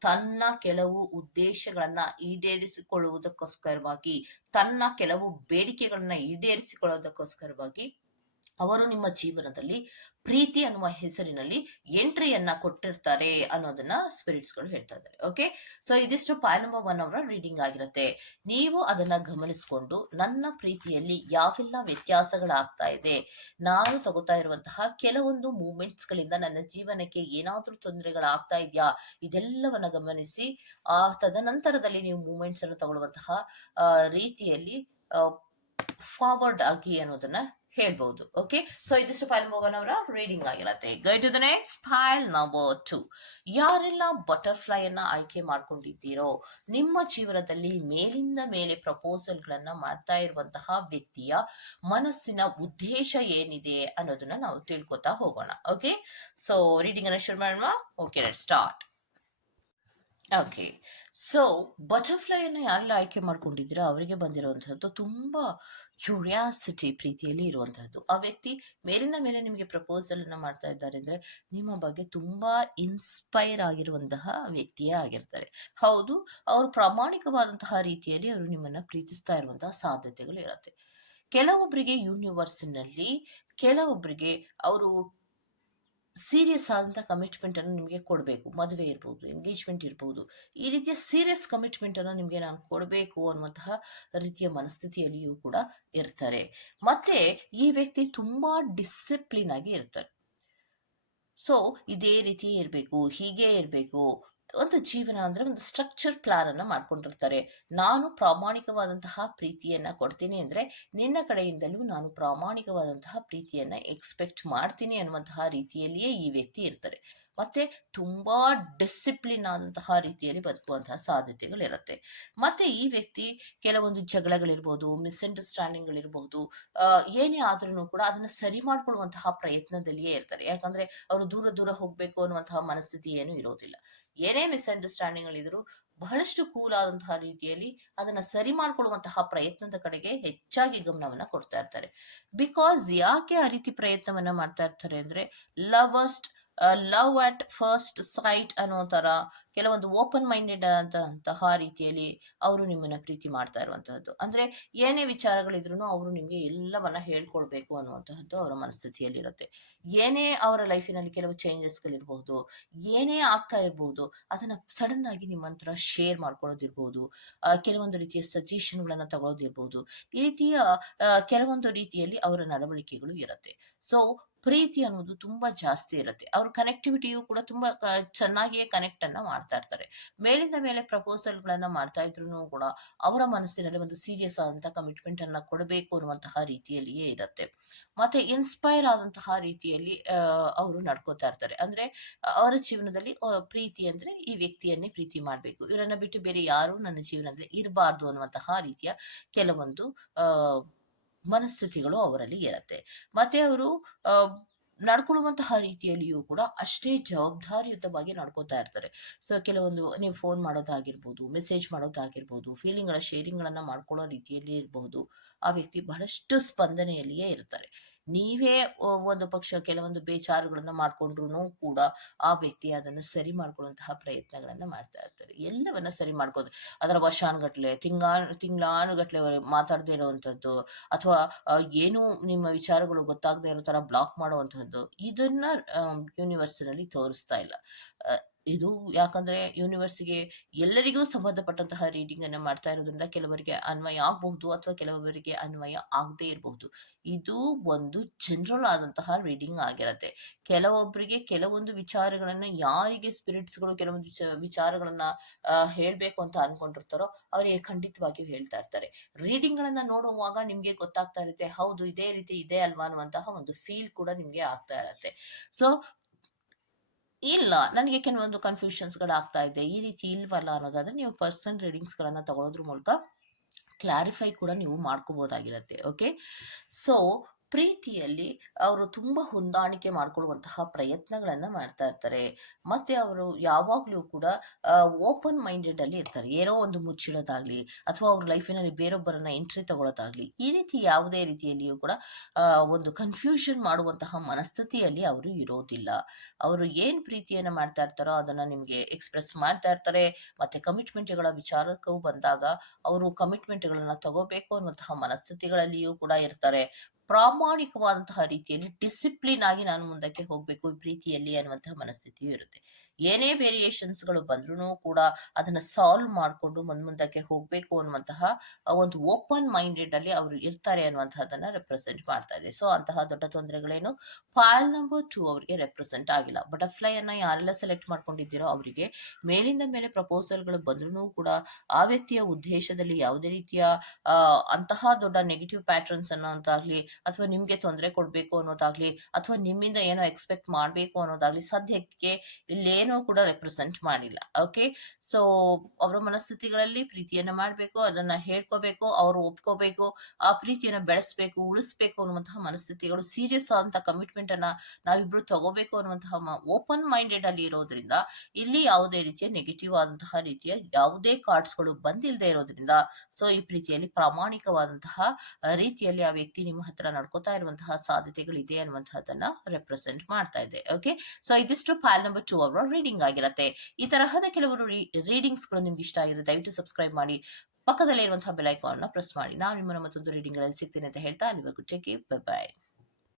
ತನ್ನ ಕೆಲವು ಉದ್ದೇಶಗಳನ್ನ ಈಡೇರಿಸಿಕೊಳ್ಳುವುದಕ್ಕೋಸ್ಕರವಾಗಿ, ತನ್ನ ಕೆಲವು ಬೇಡಿಕೆಗಳನ್ನ ಈಡೇರಿಸಿಕೊಳ್ಳೋದಕ್ಕೋಸ್ಕರವಾಗಿ ಅವರು ನಿಮ್ಮ ಜೀವನದಲ್ಲಿ ಪ್ರೀತಿ ಅನ್ನುವ ಹೆಸರಿನಲ್ಲಿ ಎಂಟ್ರಿಯನ್ನ ಕೊಟ್ಟಿರ್ತಾರೆ ಅನ್ನೋದನ್ನ ಸ್ಪಿರಿಟ್ಸ್ಗಳು ಹೇಳ್ತಾ ಇದ್ದಾರೆ ಓಕೆ ಸೊ ಇದಿಷ್ಟು ಪಾಯ್ ನಂಬರ್ ಒನ್ ಅವರ ರೀಡಿಂಗ್ ಆಗಿರುತ್ತೆ. ನೀವು ಅದನ್ನ ಗಮನಿಸಿಕೊಂಡು ನನ್ನ ಪ್ರೀತಿಯಲ್ಲಿ ಯಾವೆಲ್ಲ ವ್ಯತ್ಯಾಸಗಳಾಗ್ತಾ ಇದೆ, ನಾನು ತಗೋತಾ ಇರುವಂತಹ ಕೆಲವೊಂದು ಮೂಮೆಂಟ್ಸ್ ಗಳಿಂದ ನನ್ನ ಜೀವನಕ್ಕೆ ಏನಾದ್ರೂ ತೊಂದರೆಗಳಾಗ್ತಾ ಇದೆಯಾ, ಇದೆಲ್ಲವನ್ನ ಗಮನಿಸಿ, ಆ ತದನಂತರದಲ್ಲಿ ನೀವು ಮೂಮೆಂಟ್ಸ್ ಅನ್ನು ತಗೊಳ್ಳುವಂತಹ ರೀತಿಯಲ್ಲಿ ಫಾರ್ವರ್ಡ್ ಆಗಿ ಅನ್ನೋದನ್ನ ಹೇಳ್ಬಹುದು ಓಕೆ ಸೊ ಇದಿಷ್ಟು ಫೈಲ್ ಮೋಗನ್ ಅವರ ರೀಡಿಂಗ್ ಆಗಿರತ್ತೆ. Go to the next pile number two ಯಾರೆಲ್ಲ ಬಟರ್ಫ್ಲೈ ಅನ್ನ ಆಯ್ಕೆ ಮಾಡ್ಕೊಂಡಿದ್ದೀರೋ, ನಿಮ್ಮ ಜೀವನದಲ್ಲಿ ಮೇಲಿಂದ ಮೇಲೆ ಪ್ರಪೋಸಲ್ ಗಳನ್ನ ಮಾಡ್ತಾ ಇರುವಂತಹ ವ್ಯಕ್ತಿಯ ಮನಸ್ಸಿನ ಉದ್ದೇಶ ಏನಿದೆ ಅನ್ನೋದನ್ನ ನಾವು ತಿಳ್ಕೊತಾ ಹೋಗೋಣ ಓಕೆ ಸೊ ರೀಡಿಂಗ್ ಅನ್ನ ಶುರು ಮಾಡೋಣ. Okay start okay so butterfly ಅನ್ನ ಯಾರೆಲ್ಲ ಆಯ್ಕೆ ಮಾಡ್ಕೊಂಡಿದ್ದೀರಾ ಅವರಿಗೆ ಬಂದಿರುವಂತಹದ್ದು ತುಂಬಾ ಕ್ಯೂರಿಯಾಸಿಟಿ ಪ್ರೀತಿಯಲ್ಲಿ ಇರುವಂತಹದ್ದು. ಆ ವ್ಯಕ್ತಿ ಮೇಲಿಂದ ಮೇಲೆ ನಿಮಗೆ ಪ್ರಪೋಸಲ್ ಅನ್ನ ಮಾಡ್ತಾ ಇದ್ದಾರೆ ಅಂದ್ರೆ ನಿಮ್ಮ ಬಗ್ಗೆ ತುಂಬಾ ಇನ್ಸ್ಪೈರ್ ಆಗಿರುವಂತಹ ವ್ಯಕ್ತಿಯೇ ಆಗಿರ್ತಾರೆ. ಹೌದು, ಅವರು ಪ್ರಾಮಾಣಿಕವಾದಂತಹ ರೀತಿಯಲ್ಲಿ ಅವರು ನಿಮ್ಮನ್ನ ಪ್ರೀತಿಸ್ತಾ ಇರುವಂತಹ ಸಾಧ್ಯತೆಗಳು ಇರುತ್ತೆ. ಕೆಲವೊಬ್ಬರಿಗೆ ಯೂನಿವರ್ಸ್ನಲ್ಲಿ ಕೆಲವೊಬ್ಬರಿಗೆ ಅವರು ಸೀರಿಯಸ್ ಆದಂಥ ಕಮಿಟ್ಮೆಂಟನ್ನು ನಿಮಗೆ ಕೊಡಬೇಕು. ಮದುವೆ ಇರ್ಬೋದು ಎಂಗೇಜ್ಮೆಂಟ್ ಇರ್ಬೋದು. ಈ ರೀತಿಯ ಸೀರಿಯಸ್ ಕಮಿಟ್ಮೆಂಟನ್ನು ನಿಮಗೆ ನಾನು ಕೊಡಬೇಕು ಅನ್ನುವಂತಹ ರೀತಿಯ ಮನಸ್ಥಿತಿಯಲ್ಲಿಯೂ ಕೂಡ ಇರ್ತಾರೆ. ಮತ್ತೆ ಈ ವ್ಯಕ್ತಿ ತುಂಬ ಡಿಸಿಪ್ಲಿನ್ ಆಗಿ ಇರ್ತಾರೆ ಸೊ ಇದೇ ರೀತಿ ಇರಬೇಕು, ಹೀಗೆ ಇರಬೇಕು. ಒಂದು ಜೀವನ ಅಂದ್ರೆ ಒಂದು ಸ್ಟ್ರಕ್ಚರ್ ಪ್ಲಾನ್ ಅನ್ನ ಮಾಡ್ಕೊಂಡಿರ್ತಾರೆ. ನಾನು ಪ್ರಾಮಾಣಿಕವಾದಂತಹ ಪ್ರೀತಿಯನ್ನ ಕೊಡ್ತೀನಿ ಅಂದ್ರೆ ನಿನ್ನ ಕಡೆಯಿಂದಲೂ ನಾನು ಪ್ರಾಮಾಣಿಕವಾದಂತಹ ಪ್ರೀತಿಯನ್ನ ಎಕ್ಸ್ಪೆಕ್ಟ್ ಮಾಡ್ತೀನಿ ಅನ್ನುವಂತಹ ರೀತಿಯಲ್ಲಿಯೇ ಈ ವ್ಯಕ್ತಿ ಇರ್ತಾರೆ. ಮತ್ತೆ ತುಂಬಾ ಡಿಸಿಪ್ಲಿನ್ ಆದಂತಹ ರೀತಿಯಲ್ಲಿ ಬದುಕುವಂತಹ ಸಾಧ್ಯತೆಗಳಿರುತ್ತೆ. ಮತ್ತೆ ಈ ವ್ಯಕ್ತಿ ಕೆಲವೊಂದು ಜಗಳಗಳಿರ್ಬೋದು ಮಿಸ್ಅಂಡರ್ಸ್ಟ್ಯಾಂಡಿಂಗ್ಗಳಿರ್ಬೋದು ಏನೇ ಆದ್ರೂ ಕೂಡ ಅದನ್ನ ಸರಿ ಮಾಡ್ಕೊಳ್ಳುವಂತಹ ಪ್ರಯತ್ನದಲ್ಲಿಯೇ ಇರ್ತಾರೆ. ಯಾಕಂದ್ರೆ ಅವರು ದೂರ ದೂರ ಹೋಗ್ಬೇಕು ಅನ್ನುವಂತಹ ಮನಸ್ಥಿತಿ ಏನು ಇರೋದಿಲ್ಲ. ಏನೇ ಮಿಸ್ಅಂಡರ್ಸ್ಟ್ಯಾಂಡಿಂಗ್ಗಳಿದ್ರು ಬಹಳಷ್ಟು ಕೂಲ್ ಆದಂತಹ ರೀತಿಯಲ್ಲಿ ಅದನ್ನ ಸರಿ ಮಾಡ್ಕೊಳ್ಳುವಂತಹ ಪ್ರಯತ್ನದ ಕಡೆಗೆ ಹೆಚ್ಚಾಗಿ ಗಮನವನ್ನ ಕೊಡ್ತಾ ಇರ್ತಾರೆ. ಬಿಕಾಸ್ ಯಾಕೆ ಆ ರೀತಿ ಪ್ರಯತ್ನವನ್ನ ಮಾಡ್ತಾ ಇರ್ತಾರೆ ಅಂದ್ರೆ ಲವಸ್ಟ್ ಲವ್ ಅಟ್ ಫಸ್ಟ್ ಸೈಟ್ ಅನ್ನೋ ತರ ಕೆಲವೊಂದು ಓಪನ್ ಮೈಂಡೆಡ್ ಆದಂತಹ ರೀತಿಯಲ್ಲಿ ಅವರು ನಿಮ್ಮನ್ನ ಪ್ರೀತಿ ಮಾಡ್ತಾ ಇರುವಂತಹದ್ದು. ಅಂದ್ರೆ ಏನೇ ವಿಚಾರಗಳಿದ್ರು ಅವರು ನಿಮ್ಗೆ ಎಲ್ಲವನ್ನ ಹೇಳ್ಕೊಳ್ಬೇಕು ಅನ್ನುವಂತಹದ್ದು ಅವರ ಮನಸ್ಥಿತಿಯಲ್ಲಿರುತ್ತೆ. ಏನೇ ಅವರ ಲೈಫಿನಲ್ಲಿ ಕೆಲವು ಚೇಂಜಸ್ಗಳಿರ್ಬಹುದು ಏನೇ ಆಗ್ತಾ ಇರ್ಬಹುದು ಅದನ್ನ ಸಡನ್ ಆಗಿ ನಿಮ್ಮ ಹತ್ರ ಶೇರ್ ಮಾಡ್ಕೊಳ್ಳೋದಿರ್ಬಹುದು ಕೆಲವೊಂದು ರೀತಿಯ ಸಜೆಷನ್ಗಳನ್ನ ತಗೊಳ್ಳೋದಿರ್ಬಹುದು ಈ ರೀತಿಯ ಕೆಲವೊಂದು ರೀತಿಯಲ್ಲಿ ಅವರ ನಡವಳಿಕೆಗಳು ಇರುತ್ತೆ. ಸೊ ಪ್ರೀತಿ ಅನ್ನೋದು ತುಂಬಾ ಜಾಸ್ತಿ ಇರುತ್ತೆ. ಅವ್ರ ಕನೆಕ್ಟಿವಿಟಿಯು ಕೂಡ ತುಂಬಾ ಚೆನ್ನಾಗಿಯೇ ಕನೆಕ್ಟ್ ಅನ್ನ ಮಾಡ್ತಾ ಇರ್ತಾರೆ. ಮೇಲಿಂದ ಮೇಲೆ ಪ್ರಪೋಸಲ್ ಗಳನ್ನ ಮಾಡ್ತಾ ಇದ್ರು ಕೂಡ ಅವರ ಮನಸ್ಸಿನಲ್ಲಿ ಒಂದು ಸೀರಿಯಸ್ ಆದಂತಹ ಕಮಿಟ್ಮೆಂಟ್ ಅನ್ನ ಕೊಡಬೇಕು ಅನ್ನುವಂತಹ ರೀತಿಯಲ್ಲಿಯೇ ಇರುತ್ತೆ. ಮತ್ತೆ ಇನ್ಸ್ಪೈರ್ ಆದಂತಹ ರೀತಿಯಲ್ಲಿ ಅವರು ನಡ್ಕೋತಾ ಇರ್ತಾರೆ. ಅಂದ್ರೆ ಅವರ ಜೀವನದಲ್ಲಿ ಪ್ರೀತಿ ಅಂದ್ರೆ ಈ ವ್ಯಕ್ತಿಯನ್ನೇ ಪ್ರೀತಿ ಮಾಡಬೇಕು. ಇವರನ್ನ ಬಿಟ್ಟು ಬೇರೆ ಯಾರು ನನ್ನ ಜೀವನದಲ್ಲಿ ಇರಬಾರ್ದು ಅನ್ನುವಂತಹ ರೀತಿಯ ಕೆಲವೊಂದು, ಆ ಮನಸ್ಥಿತಿಗಳು ಅವರಲ್ಲಿ ಇರುತ್ತೆ. ಮತ್ತೆ ಅವರು ನಡ್ಕೊಳ್ಳುವಂತಹ ರೀತಿಯಲ್ಲಿಯೂ ಕೂಡ ಅಷ್ಟೇ ಜವಾಬ್ದಾರಿಯುತವಾಗಿ ನಡ್ಕೋತಾ ಇರ್ತಾರೆ. ಸೊ ಕೆಲವೊಂದು ನೀವು ಫೋನ್ ಮಾಡೋದಾಗಿರ್ಬೋದು ಮೆಸೇಜ್ ಮಾಡೋದಾಗಿರ್ಬೋದು ಫೀಲಿಂಗ್ಗಳ ಶೇರಿಂಗ್ಗಳನ್ನು ಮಾಡ್ಕೊಳ್ಳೋ ರೀತಿಯಲ್ಲಿ ಇರಬಹುದು ಆ ವ್ಯಕ್ತಿ ಬಹಳಷ್ಟು ಸ್ಪಂದನೆಯಲ್ಲಿಯೇ ಇರ್ತಾರೆ. ನೀವೇ ಒಂದು ಪಕ್ಷ ಕೆಲವೊಂದು ಬೇಚಾರುಗಳನ್ನ ಮಾಡ್ಕೊಂಡ್ರು ಕೂಡ ಆ ವ್ಯಕ್ತಿ ಅದನ್ನ ಸರಿ ಮಾಡ್ಕೊಳ್ಳುವಂತಹ ಪ್ರಯತ್ನಗಳನ್ನ ಮಾಡ್ತಾ ಇರ್ತಾರೆ. ಎಲ್ಲವನ್ನ ಸರಿ ಮಾಡ್ಕೋದು ಅದರ ವರ್ಷಾನುಗಟ್ಲೆ ತಿಂಗಾನು ತಿಂಗಳಾನುಗಟ್ಲೆ ಮಾತಾಡದೇ ಇರುವಂತದ್ದು ಅಥವಾ ಏನು ನಿಮ್ಮ ವಿಚಾರಗಳು ಗೊತ್ತಾಗದೇ ಇರೋ ತರ ಬ್ಲಾಕ್ ಮಾಡುವಂತಹದ್ದು ಇದನ್ನ ಯೂನಿವರ್ಸಿನಲ್ಲಿ ತೋರಿಸ್ತಾ ಇಲ್ಲ. ಇದು ಯಾಕಂದ್ರೆ ಯೂನಿವರ್ಸಿಗೆ ಎಲ್ಲರಿಗೂ ಸಂಬಂಧಪಟ್ಟಂತಹ ರೀಡಿಂಗ್ ಅನ್ನ ಮಾಡ್ತಾ ಇರೋದ್ರಿಂದ ಕೆಲವರಿಗೆ ಅನ್ವಯ ಆಗಬಹುದು ಅಥವಾ ಕೆಲವರಿಗೆ ಅನ್ವಯ ಆಗದೇ ಇರಬಹುದು. ಇದು ಒಂದು ಜನರಲ್ ಆದಂತಹ ರೀಡಿಂಗ್ ಆಗಿರತ್ತೆ. ಕೆಲವೊಬ್ಬರಿಗೆ ಕೆಲವೊಂದು ವಿಚಾರಗಳನ್ನ ಯಾರಿಗೆ ಸ್ಪಿರಿಟ್ಸ್ಗಳು ಕೆಲವೊಂದು ವಿಚ- ವಿಚಾರಗಳನ್ನ ಹೇಳ್ಬೇಕು ಅಂತ ಅನ್ಕೊಂಡಿರ್ತಾರೋ ಅವರಿಗೆ ಖಂಡಿತವಾಗಿಯೂ ಹೇಳ್ತಾ ಇರ್ತಾರೆ. ರೀಡಿಂಗ್ ಗಳನ್ನ ನೋಡುವಾಗ ನಿಮ್ಗೆ ಗೊತ್ತಾಗ್ತಾ ಇರುತ್ತೆ, ಹೌದು, ಇದೇ ರೀತಿ ಇದೆ ಅಲ್ವಾ ಅನ್ನುವಂತಹ ಒಂದು ಫೀಲ್ ಕೂಡ ನಿಮ್ಗೆ ಆಗ್ತಾ ಇರತ್ತೆ. ಸೊ ಇಲ್ಲ, ನನಗೆ ಕೆಲವೊಂದು ಕನ್ಫ್ಯೂಷನ್ಸ್ ಆಗ್ತಾ ಇದೆ ಈ ರೀತಿ ಇಲ್ವಲ್ಲ ಅನ್ನೋದಾದ್ರೆ ನೀವು ಪರ್ಸನ್ ರೀಡಿಂಗ್ಸ್ ಗಳನ್ನ ತಗೊಳ್ಳೋದ್ರ ಮೂಲಕ ಕ್ಲಾರಿಫೈ ಕೂಡ ನೀವು ಮಾಡ್ಕೋಬಹುದಾಗಿರತ್ತೆ ಓಕೆ ಸೊ ಪ್ರೀತಿಯಲ್ಲಿ ಅವರು ತುಂಬಾ ಹೊಂದಾಣಿಕೆ ಮಾಡ್ಕೊಳ್ಳುವಂತಹ ಪ್ರಯತ್ನಗಳನ್ನ ಮಾಡ್ತಾ ಇರ್ತಾರೆ. ಮತ್ತೆ ಅವರು ಯಾವಾಗ್ಲೂ ಕೂಡ ಓಪನ್ ಮೈಂಡೆಡ್ ಅಲ್ಲಿ ಇರ್ತಾರೆ. ಏನೋ ಒಂದು ಮುಚ್ಚಿಡೋದಾಗ್ಲಿ ಅಥವಾ ಅವ್ರ ಲೈಫಿನಲ್ಲಿ ಬೇರೊಬ್ಬರನ್ನ ಎಂಟ್ರಿ ತಗೊಳ್ಳೋದಾಗ್ಲಿ, ಈ ರೀತಿ ಯಾವುದೇ ರೀತಿಯಲ್ಲಿಯೂ ಕೂಡ ಒಂದು ಕನ್ಫ್ಯೂಷನ್ ಮಾಡುವಂತಹ ಮನಸ್ಥಿತಿಯಲ್ಲಿ ಅವರು ಇರೋದಿಲ್ಲ. ಅವರು ಏನ್ ಪ್ರೀತಿಯನ್ನ ಮಾಡ್ತಾ ಇರ್ತಾರೋ ಅದನ್ನ ನಿಮ್ಗೆ ಎಕ್ಸ್ಪ್ರೆಸ್ ಮಾಡ್ತಾ ಇರ್ತಾರೆ. ಮತ್ತೆ ಕಮಿಟ್ಮೆಂಟ್ಗಳ ವಿಚಾರಕ್ಕೂ ಬಂದಾಗ, ಅವರು ಕಮಿಟ್ಮೆಂಟ್ಗಳನ್ನ ತಗೋಬೇಕು ಅನ್ನುವಂತಹ ಮನಸ್ಥಿತಿಗಳಲ್ಲಿಯೂ ಕೂಡ ಇರ್ತಾರೆ. ಪ್ರಾಮಾಣಿಕವಾದಂತಹ ರೀತಿಯಲ್ಲಿ ಡಿಸಿಪ್ಲಿನ್ ಆಗಿ ನಾನು ಮುಂದಕ್ಕೆ ಹೋಗ್ಬೇಕು, ಪ್ರೀತಿಯಲ್ಲಿ ಅನ್ನುವಂತಹ ಮನಸ್ಥಿತಿಯು ಇರುತ್ತೆ. ಏನೇ ವೇರಿಯೇಷನ್ಸ್ಗಳು ಬಂದ್ರೂ ಕೂಡ ಅದನ್ನ ಸಾಲ್ವ್ ಮಾಡಿಕೊಂಡು ಮುಂದ್ ಮುಂದಕ್ಕೆ ಹೋಗ್ಬೇಕು ಅನ್ನುವಂತಹ ಒಂದು ಓಪನ್ ಮೈಂಡೆಡ್ ಅಲ್ಲಿ ಅವರು ಇರ್ತಾರೆ ಅನ್ನುವಂತಹದನ್ನ ರೆಪ್ರೆಸೆಂಟ್ ಮಾಡ್ತಾ ಇದೆ. ಸೊ ಅಂತಹ ದೊಡ್ಡ ತೊಂದರೆಗಳೇನು ಫೈಲ್ ನಂಬರ್ ಟೂ ಅವರಿಗೆ ರೆಪ್ರೆಸೆಂಟ್ ಆಗಿಲ್ಲ. ಬಟರ್ಫ್ಲೈ ಅನ್ನ ಯಾರೆಲ್ಲ ಸೆಲೆಕ್ಟ್ ಮಾಡ್ಕೊಂಡಿದ್ದೀರೋ ಅವರಿಗೆ ಮೇಲಿಂದ ಮೇಲೆ ಪ್ರಪೋಸಲ್ಗಳು ಬಂದ್ರೂ ಕೂಡ ಆ ವ್ಯಕ್ತಿಯ ಉದ್ದೇಶದಲ್ಲಿ ಯಾವುದೇ ರೀತಿಯ ಅಂತಹ ದೊಡ್ಡ ನೆಗೆಟಿವ್ ಪ್ಯಾಟರ್ನ್ಸ್ ಅನ್ನೋದಾಗ್ಲಿ ಅಥವಾ ನಿಮ್ಗೆ ತೊಂದರೆ ಕೊಡ್ಬೇಕು ಅನ್ನೋದಾಗ್ಲಿ, ಅಥವಾ ನಿಮ್ಮಿಂದ ಏನೋ ಎಕ್ಸ್ಪೆಕ್ಟ್ ಮಾಡ್ಬೇಕು ಅನ್ನೋದಾಗ್ಲಿ ಸದ್ಯಕ್ಕೆ ಇಲ್ಲೇನೂ ಕೂಡ ರೆಪ್ರೆಸೆಂಟ್ ಮಾಡಿಲ್ಲ ಓಕೆ ಸೊ ಅವರ ಮನಸ್ಥಿತಿಗಳಲ್ಲಿ ಪ್ರೀತಿಯನ್ನ ಮಾಡ್ಬೇಕು, ಅದನ್ನ ಹೇಳ್ಕೋಬೇಕು, ಅವರು ಒಪ್ಕೋಬೇಕು, ಆ ಪ್ರೀತಿಯನ್ನ ಬೆಳೆಸ್ಬೇಕು, ಉಳಿಸ್ಬೇಕು ಅನ್ನುವಂತಹ ಮನಸ್ಥಿತಿಗಳು ಸೀರಿಯಸ್ ಆದಂತಹ ಕಮಿಟ್ಮೆಂಟ್ ಅನ್ನ ನಾವಿಬ್ರು ತಗೋಬೇಕು ಅನ್ನುವಂತಹ ಓಪನ್ ಮೈಂಡೆಡ್ ಅಲ್ಲಿ ಇರೋದ್ರಿಂದ ಇಲ್ಲಿ ಯಾವುದೇ ರೀತಿಯ ನೆಗೆಟಿವ್ ಆದಂತಹ ರೀತಿಯ ಯಾವುದೇ ಕಾರ್ಡ್ಸ್ಗಳು ಬಂದಿಲ್ಲದೆ ಇರೋದ್ರಿಂದ ಸೊ ಈ ಪ್ರೀತಿಯಲ್ಲಿ ಪ್ರಾಮಾಣಿಕವಾದಂತಹ ರೀತಿಯಲ್ಲಿ ಆ ವ್ಯಕ್ತಿ ನಿಮ್ಮ ಹತ್ರ ನಡ್ಕೋತಾ ಇರುವಂತಹ ಸಾಧ್ಯತೆಗಳು ಇದೆ ಅನ್ನುವಂತಹದನ್ನ ರೆಪ್ರೆಸೆಂಟ್ ಮಾಡ್ತಾ ಇದೆ. ಓಕೆ ಸೊ ಇದಿಷ್ಟು ಫೈಲ್ ನಂಬರ್ ಟೂ ಅವರ ರೀಡಿಂಗ್ ಆಗಿರುತ್ತೆ. ಈ ತರಹದ ಕೆಲವರು ರೀಡಿಂಗ್ಸ್ಗಳು ನಿಮ್ಗೆ ಇಷ್ಟ ಆಗಿದೆ ದಯವಿಟ್ಟು ಸಬ್ಸ್ಕ್ರೈಬ್ ಮಾಡಿ. ಪಕ್ಕದಲ್ಲಿರುವಂತಹ ಬೆಲ್ ಐಕಾನ್ ಪ್ರೆಸ್ ಮಾಡಿ. ನಾನು ನಿಮ್ಮ ಮತ್ತೊಂದು ರೀಡಿಂಗ್ಗಳಲ್ಲಿ ಸಿಗ್ತೀನಿ ಅಂತ ಹೇಳ್ತಾ ಅಲ್ಲಿವರೆಗೂ ಚೆಕ್ ಬೈ ಬಾಯ್